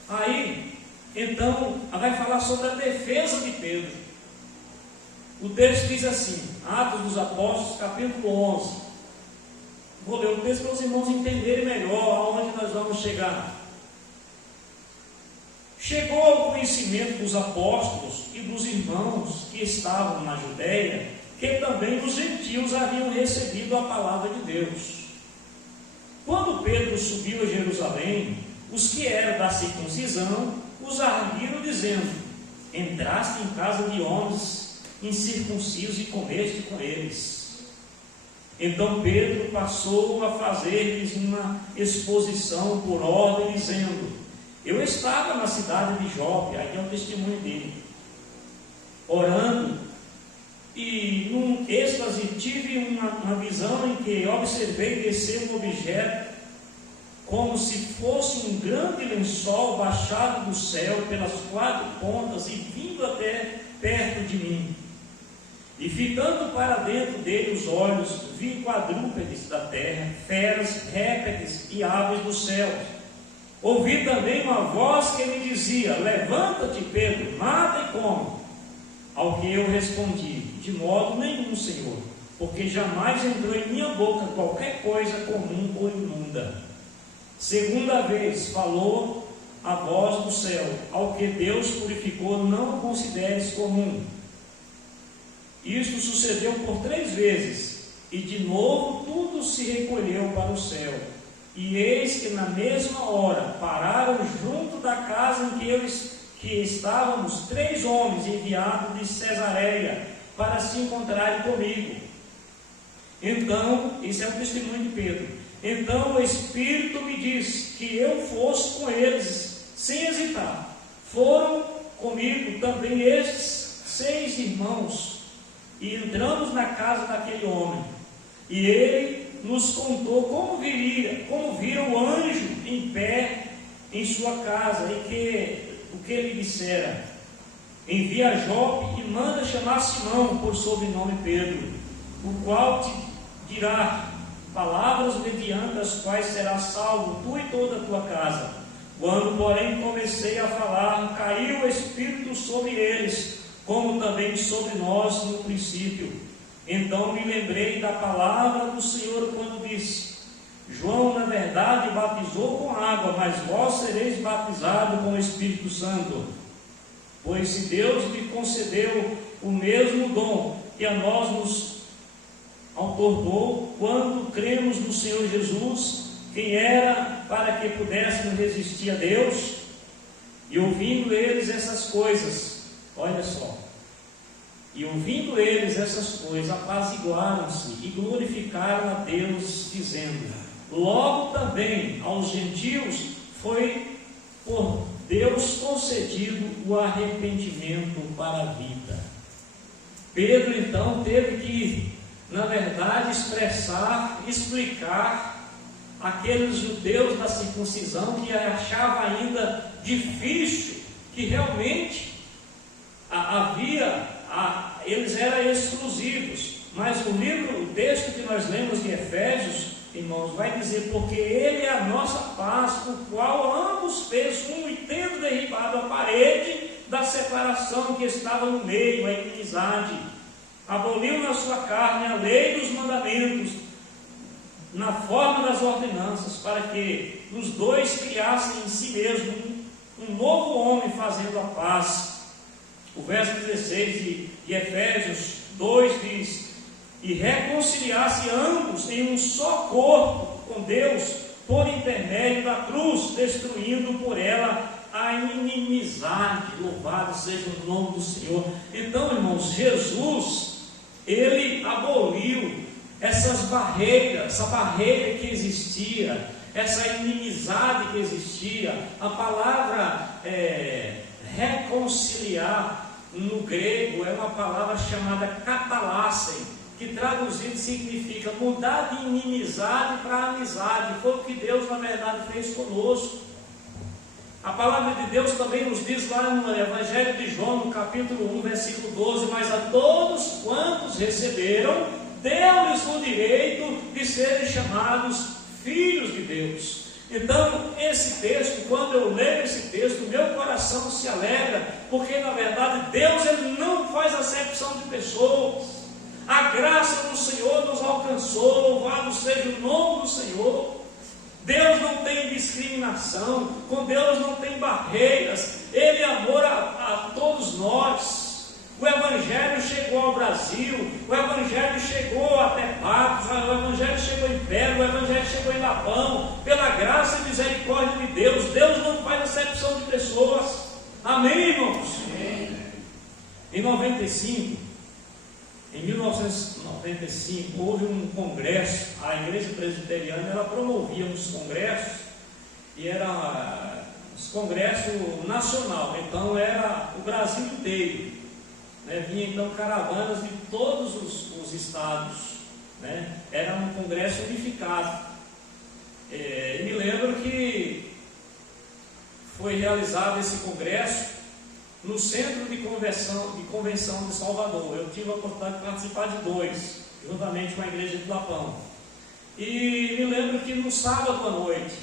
Aí, então, vai falar sobre a defesa de Pedro. O texto diz assim, Atos dos Apóstolos, capítulo 11. Vou ler o texto para os irmãos entenderem melhor aonde nós vamos chegar. Chegou ao conhecimento dos apóstolos e dos irmãos que estavam na Judéia, que também os gentios haviam recebido a palavra de Deus. Quando Pedro subiu a Jerusalém, os que eram da circuncisão os arguiram, dizendo: entraste em casa de homens incircuncisos e comeste com eles. Então Pedro passou a fazer-lhes uma exposição por ordem, dizendo: eu estava na cidade de Jope, aqui é o testemunho dele, orando, e num êxtase tive uma visão em que observei descer um objeto, como se fosse um grande lençol baixado do céu pelas 4 pontas e vindo até perto de mim. E ficando para dentro dele os olhos, vi quadrúpedes da terra, feras, répteis e aves dos céus. Ouvi também uma voz que me dizia: levanta-te, Pedro, mata e come. Ao que eu respondi: de modo nenhum, Senhor, porque jamais entrou em minha boca qualquer coisa comum ou imunda. Segunda vez falou a voz do céu: ao que Deus purificou, não o consideres comum. Isto sucedeu por 3 vezes, E de novo tudo se recolheu para o céu. E eis que na mesma hora pararam junto da casa em que estávamos 3 homens enviados de Cesareia para se encontrarem comigo. Então, isso é um testemunho de Pedro. Então o Espírito me disse que eu fosse com eles, sem hesitar. Foram comigo também estes 6 irmãos, e entramos na casa daquele homem. E ele nos contou como viram o anjo em pé em sua casa, e o que ele dissera: envia Jope e manda chamar Simão, por sobrenome Pedro, o qual te dirá palavras mediante as quais serás salvo, tu e toda a tua casa. Quando, porém, comecei a falar, caiu o Espírito sobre eles, como também sobre nós no princípio. Então me lembrei da palavra do Senhor quando disse: João, na verdade, batizou com água, mas vós sereis batizados com o Espírito Santo. Pois se Deus me concedeu o mesmo dom que a nós nos outorgou quando cremos no Senhor Jesus, quem era para que pudéssemos resistir a Deus? E ouvindo eles essas coisas, olha só, e ouvindo eles essas coisas, apaziguaram-se e glorificaram a Deus, dizendo: logo também aos gentios foi por Deus concedido o arrependimento para a vida. Pedro então teve que, na verdade, explicar aqueles judeus da circuncisão que achavam ainda difícil, que realmente eles eram exclusivos. Mas o texto que nós lemos de Efésios, irmãos, vai dizer: porque Ele é a nossa paz, o qual ambos fez um, e tendo derribado a parede da separação que estava no meio, a inimizade, aboliu na sua carne a lei dos mandamentos, na forma das ordenanças, para que os dois criassem em si mesmo um novo homem, fazendo a paz. O verso 16 de Efésios 2 diz: e reconciliasse ambos em um só corpo com Deus, por intermédio da cruz, destruindo por ela a inimizade. Louvado seja o nome do Senhor. Então, irmãos, Jesus, Ele aboliu essas barreiras, essa barreira que existia, essa inimizade que existia. A palavra reconciliar no grego é uma palavra chamada katalassen, que traduzido significa mudar de inimizade para amizade. Foi o que Deus, na verdade, fez conosco. A palavra de Deus também nos diz lá no Evangelho de João, no capítulo 1, versículo 12: mas a todos quantos receberam, deu-lhes o direito de serem chamados filhos de Deus. Então, esse texto, quando eu leio esse texto, meu coração se alegra, porque na verdade Deus, Ele não faz acepção de pessoas. A graça do Senhor nos alcançou, louvado seja o nome do Senhor. Deus não tem discriminação, com Deus não tem barreiras, Ele é amor a todos nós. O Evangelho chegou ao Brasil, o Evangelho chegou até Patos, o Evangelho chegou em Pérola, o Evangelho chegou em Lapão, pela graça e misericórdia de Deus. Deus não faz acepção de pessoas. Amém, irmãos? Amém. Em 1995, houve um congresso. A igreja presbiteriana, ela promovia uns congressos, e era os congressos nacional, então era o Brasil inteiro, né? Vinha então caravanas de todos os estados, né? Era um congresso unificado. Me lembro que foi realizado esse congresso no Centro de Convenção de Salvador. Eu tive a oportunidade de participar de 2, juntamente com a igreja de Lapão. E me lembro que no sábado à noite,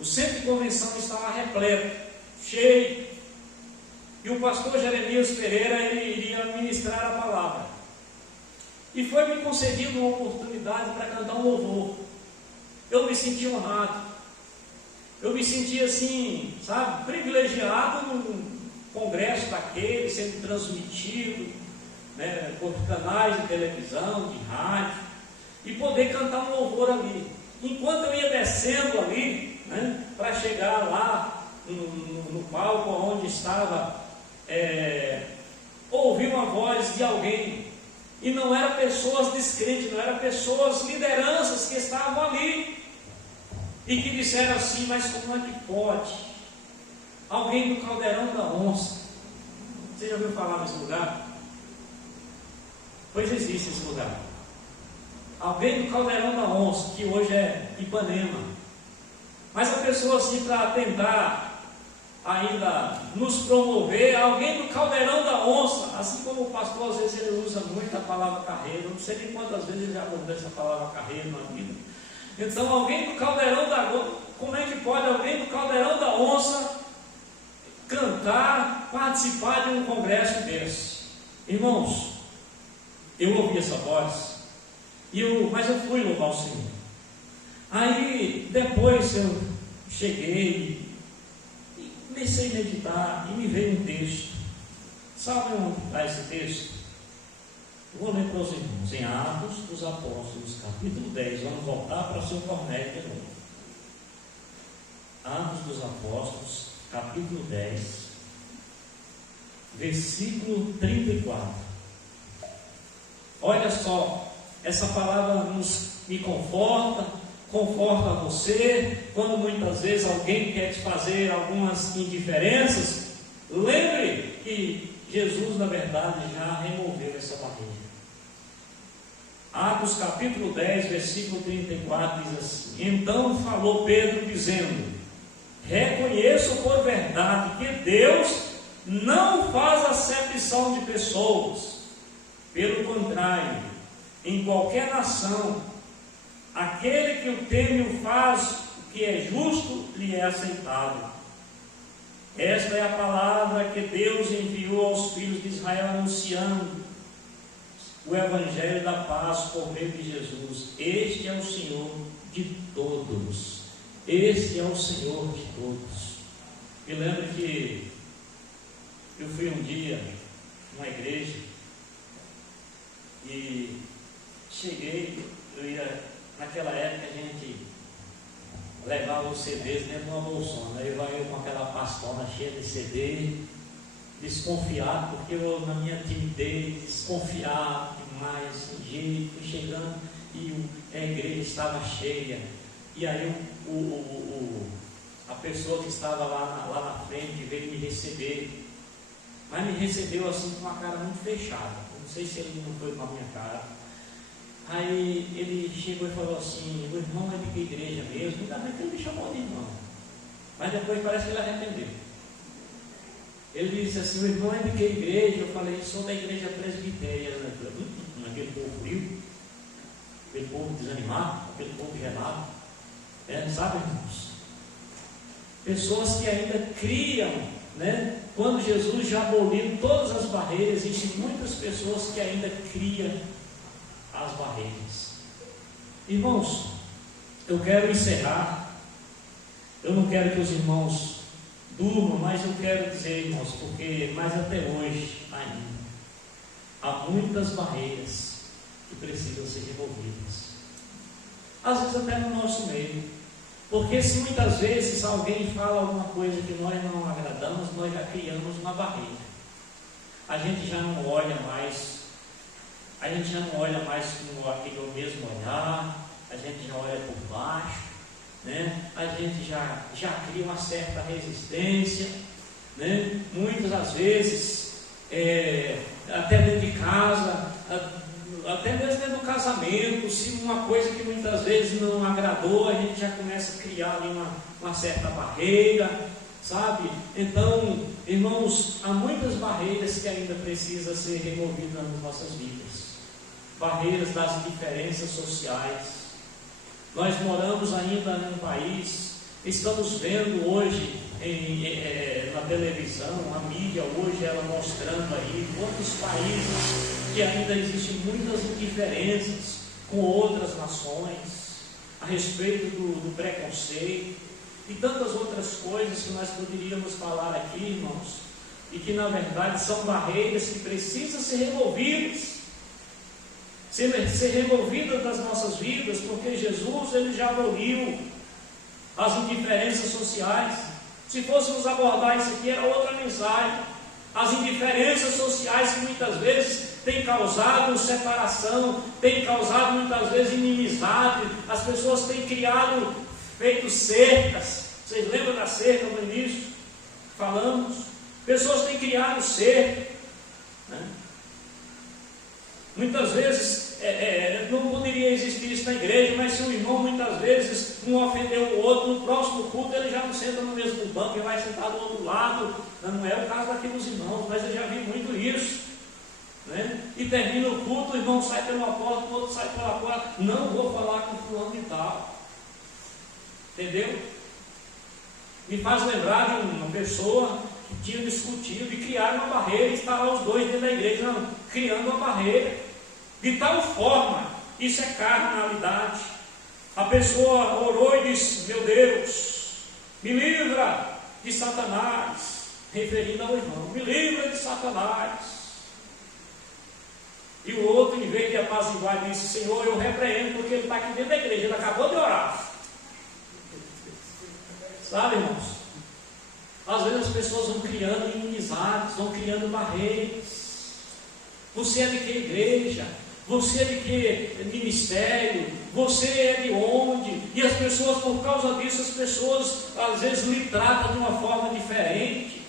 o Centro de Convenção estava repleto, cheio, e o pastor Jeremias Pereira, ele iria ministrar a palavra. E foi me concedido uma oportunidade para cantar um louvor. Eu me senti honrado. Eu me senti assim, sabe, privilegiado num congresso daquele, sendo transmitido, né, por canais de televisão, de rádio, e poder cantar um louvor ali. Enquanto eu ia descendo ali, né, para chegar lá no palco onde estava, ouvi uma voz de alguém, e não eram pessoas descrentes, não eram pessoas, lideranças que estavam ali, e que disseram assim: mas como é que pode? Alguém do Caldeirão da Onça. Você já ouviu falar nesse lugar? Pois existe esse lugar. Alguém do Caldeirão da Onça, que hoje é Ipanema. Mas a pessoa assim, para tentar ainda nos promover, alguém do Caldeirão da Onça, assim como o pastor às vezes ele usa muito a palavra carreira, não sei nem quantas vezes ele já abordou essa palavra carreira na vida. Então alguém do Caldeirão da Onça, como é que pode alguém do Caldeirão da Onça cantar, participar de um congresso desse? Irmãos, eu ouvi essa voz, mas eu fui louvar o Senhor. Aí depois eu cheguei e comecei a meditar, e me veio um texto. Sabe onde está esse texto? Vou ler para os irmãos, em Atos dos Apóstolos, capítulo 10. Vamos voltar para o seu Cornélio de novo. Atos dos Apóstolos, capítulo 10, versículo 34. Olha só, essa palavra me conforta você, quando muitas vezes alguém quer te fazer algumas indiferenças. Lembre que Jesus, na verdade, já removeu essa barreira. Atos capítulo 10, versículo 34 diz assim: então falou Pedro dizendo: reconheço por verdade que Deus não faz acepção de pessoas. Pelo contrário, em qualquer nação, aquele que o teme o faz o que é justo lhe é aceitável. Esta é a palavra que Deus enviou aos filhos de Israel, anunciando o evangelho da paz por meio de Jesus. Este é o Senhor de todos. Este é o Senhor de todos. Me lembro que eu fui um dia numa igreja e cheguei, naquela época a gente levava os CDs dentro de uma bolsona. Aí eu com aquela pastona cheia de CD, desconfiado, porque eu, na minha timidez, desconfiado demais, sem jeito, fui chegando e a igreja estava cheia. E aí a pessoa que estava lá na frente veio me receber, mas me recebeu assim com uma cara muito fechada. Não sei se ele não foi com a minha cara. Aí ele chegou e falou assim: o irmão é de que igreja mesmo? Ainda bem que ele me chamou de irmão, mas depois parece que ele arrependeu. Ele disse assim: o irmão é de que igreja? Eu falei: sou da igreja presbiteriana. Aquele povo frio, aquele povo desanimado, aquele povo gelado. Sabe, irmãos? Pessoas que ainda criam, né? Quando Jesus já aboliu todas as barreiras, existem muitas pessoas que ainda criam as barreiras. Irmãos, eu quero encerrar. Eu não quero que os irmãos durmam, mas eu quero dizer, irmãos, mas até hoje ainda há muitas barreiras que precisam ser removidas. Às vezes até no nosso meio. Porque se muitas vezes alguém fala alguma coisa que nós não agradamos, nós já criamos uma barreira. A gente já não olha mais com aquele mesmo olhar, a gente já olha por baixo, né? A gente já cria uma certa resistência, né? Muitas das vezes, até dentro de casa, até mesmo dentro do casamento, se uma coisa que muitas vezes não agradou, a gente já começa a criar ali uma certa barreira, sabe? Então, irmãos, há muitas barreiras que ainda precisam ser removidas nas nossas vidas. Barreiras das diferenças sociais. Nós moramos ainda num país, estamos vendo hoje na televisão, a mídia hoje ela mostrando aí quantos países que ainda existem muitas indiferenças com outras nações a respeito do preconceito e tantas outras coisas que nós poderíamos falar aqui, irmãos. e que na verdade são barreiras que precisam ser removidas. Ser removidas das nossas vidas, porque Jesus ele já aboliu as indiferenças sociais. Se fôssemos abordar isso aqui, era outra mensagem. As indiferenças sociais que muitas vezes têm causado separação, têm causado muitas vezes inimizade, as pessoas têm criado, feito cercas. Vocês lembram da cerca no início? Falamos. Pessoas têm criado cerca, né? Muitas vezes não poderia existir isso na igreja, mas se o irmão muitas vezes um ofendeu o outro, no próximo culto ele já não senta no mesmo banco, ele vai sentar do outro lado. Não é o caso daqui dos irmãos, mas eu já vi muito isso, né? E termina o culto, o irmão sai pela porta, o outro sai pela porta. Não vou falar com fulano de tal, entendeu? Me faz lembrar de uma pessoa que tinha discutido e criaram uma barreira e estavam os dois dentro da igreja, não, criando uma barreira. De tal forma, isso é carnalidade. A pessoa orou e disse: meu Deus, me livra de Satanás, referindo ao irmão, me livra de Satanás. E o outro, em vez de apaziguar, disse: Senhor, eu repreendo, porque ele está aqui dentro da igreja, ele acabou de orar. Sabe, irmãos? Às vezes as pessoas vão criando inimizades, vão criando barreiras. Você é de que igreja? Você é de que ministério? Você é de onde? E as pessoas, por causa disso, as pessoas às vezes lhe tratam de uma forma diferente.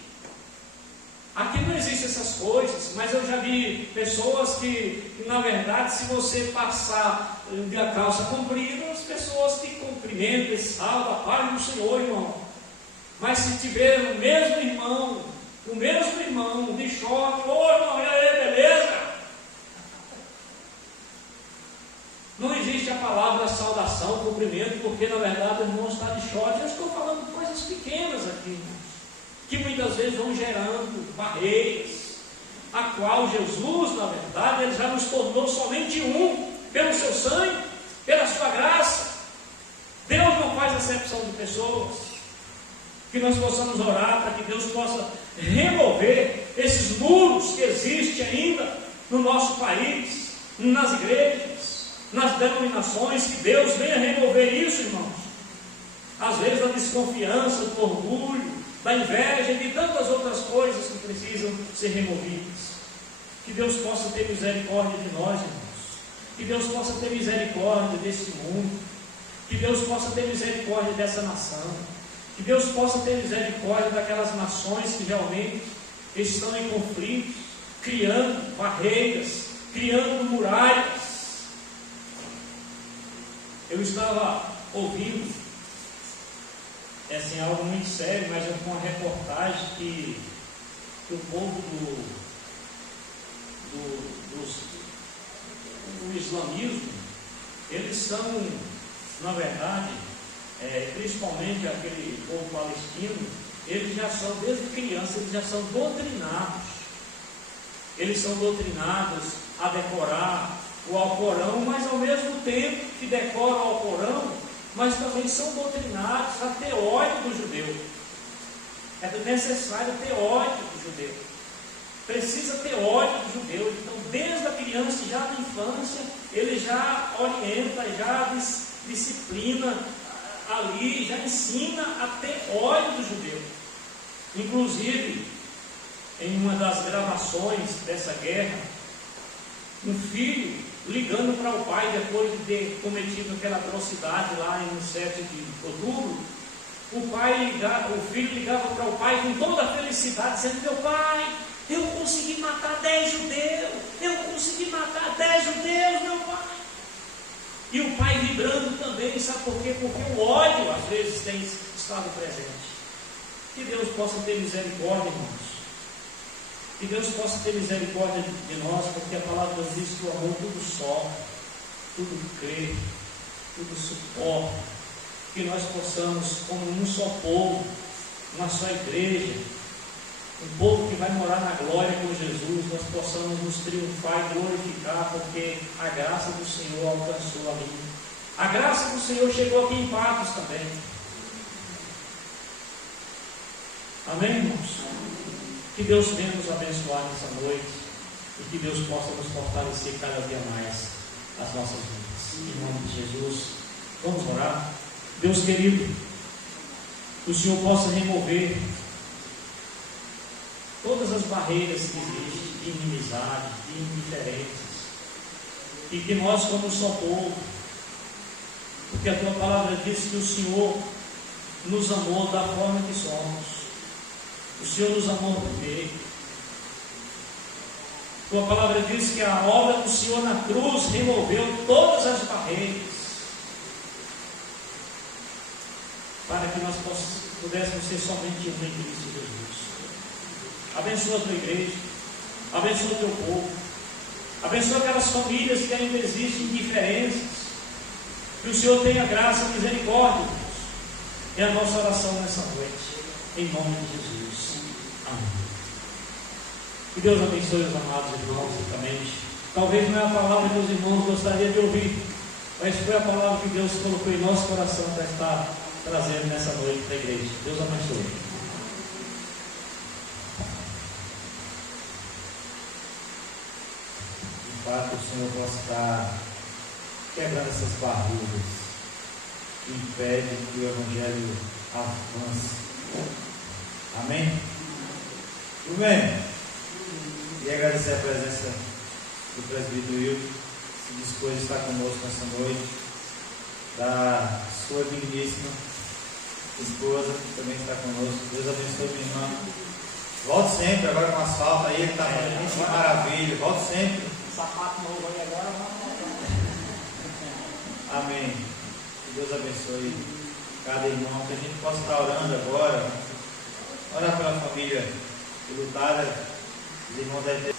Aqui não existem essas coisas, mas eu já vi pessoas que na verdade, se você passar de a calça comprida, as pessoas te cumprimentam e saudam a paz do Senhor, irmão. Mas se tiver o mesmo irmão de short, ô irmão, e aí, beleza? Não existe a palavra saudação, cumprimento, porque na verdade o irmão está de short. Eu estou falando de coisas pequenas aqui, irmãos, que muitas vezes vão gerando barreiras, a qual Jesus, na verdade, ele já nos tornou somente um, pelo seu sangue, pela sua graça. Deus não faz acepção de pessoas. Que nós possamos orar para que Deus possa remover esses muros que existem ainda no nosso país, nas igrejas, nas denominações, que Deus venha remover isso, irmãos. Às vezes a desconfiança, o orgulho, da inveja e de tantas outras coisas que precisam ser removidas. Que Deus possa ter misericórdia de nós, irmãos. Que Deus possa ter misericórdia desse mundo. Que Deus possa ter misericórdia dessa nação. Que Deus possa ter misericórdia daquelas nações que realmente estão em conflitos, criando barreiras, criando muralhas. Eu estava ouvindo, assim, algo muito sério, mas é uma reportagem que o povo do islamismo, eles são, na verdade, principalmente aquele povo palestino, eles já são, desde criança, eles já são doutrinados. Eles são doutrinados a decorar o Alcorão, mas ao mesmo tempo que decoram o Alcorão, mas também são doutrinados a ter ódio do judeu. É necessário ter ódio do judeu. Precisa ter ódio do judeu. Então, desde a criança, já na infância, ele já orienta, já disciplina ali, já ensina a ter ódio do judeu. Inclusive, em uma das gravações dessa guerra, um filho ligando para o pai depois de ter cometido aquela atrocidade lá em 7 de outubro, o filho ligava para o pai com toda a felicidade, dizendo: meu pai, eu consegui matar 10 judeus, meu pai. E o pai vibrando também, sabe por quê? Porque o ódio às vezes tem estado presente. Que Deus possa ter misericórdia, irmãos. Que Deus possa ter misericórdia de nós, porque a palavra nos diz que o amor tudo sofre, tudo crê, tudo suporta. Que nós possamos, como um só povo, uma só igreja, um povo que vai morar na glória com Jesus, nós possamos nos triunfar e glorificar, porque a graça do Senhor alcançou a mim. A graça do Senhor chegou aqui em Patos também. Amém, irmãos? Que Deus venha nos abençoar nessa noite e que Deus possa nos fortalecer cada dia mais as nossas vidas. Em nome de Jesus, vamos orar. Deus querido, que o Senhor possa remover todas as barreiras que existem de inimizade, de indiferenças, e que nós, como só povo, porque a tua palavra diz que o Senhor nos amou da forma que somos, o Senhor nos amou primeiro. Tua palavra diz que a obra do Senhor na cruz removeu todas as barreiras, para que nós pudéssemos ser somente um em Cristo Jesus. Abençoa a tua igreja, abençoa o teu povo, abençoa aquelas famílias que ainda existem diferenças, que o Senhor tenha graça e misericórdia, Deus. É a nossa oração nessa noite, em nome de Jesus. Amém. Que Deus abençoe os amados irmãos ricamente. Talvez não é a palavra que os irmãos gostariam de ouvir, mas foi a palavra que Deus colocou em nosso coração para estar trazendo nessa noite para a igreja. Deus abençoe. Para que o Senhor possa estar quebrando essas barreiras que impedem que o Evangelho avance. Amém? Tudo bem? E agradecer a presença do presbítero Hilton, que se dispôs a estar conosco nessa noite, da sua digníssima esposa, que também está conosco. Deus abençoe minha irmã. Volte sempre, agora com asfalto aí, ele está fazendo isso, que maravilha. Volte sempre. Sapato novo aí agora, Amém. Que Deus abençoe cada irmão, que a gente possa estar orando agora. Orar pela família lutada. Os irmãos devem ter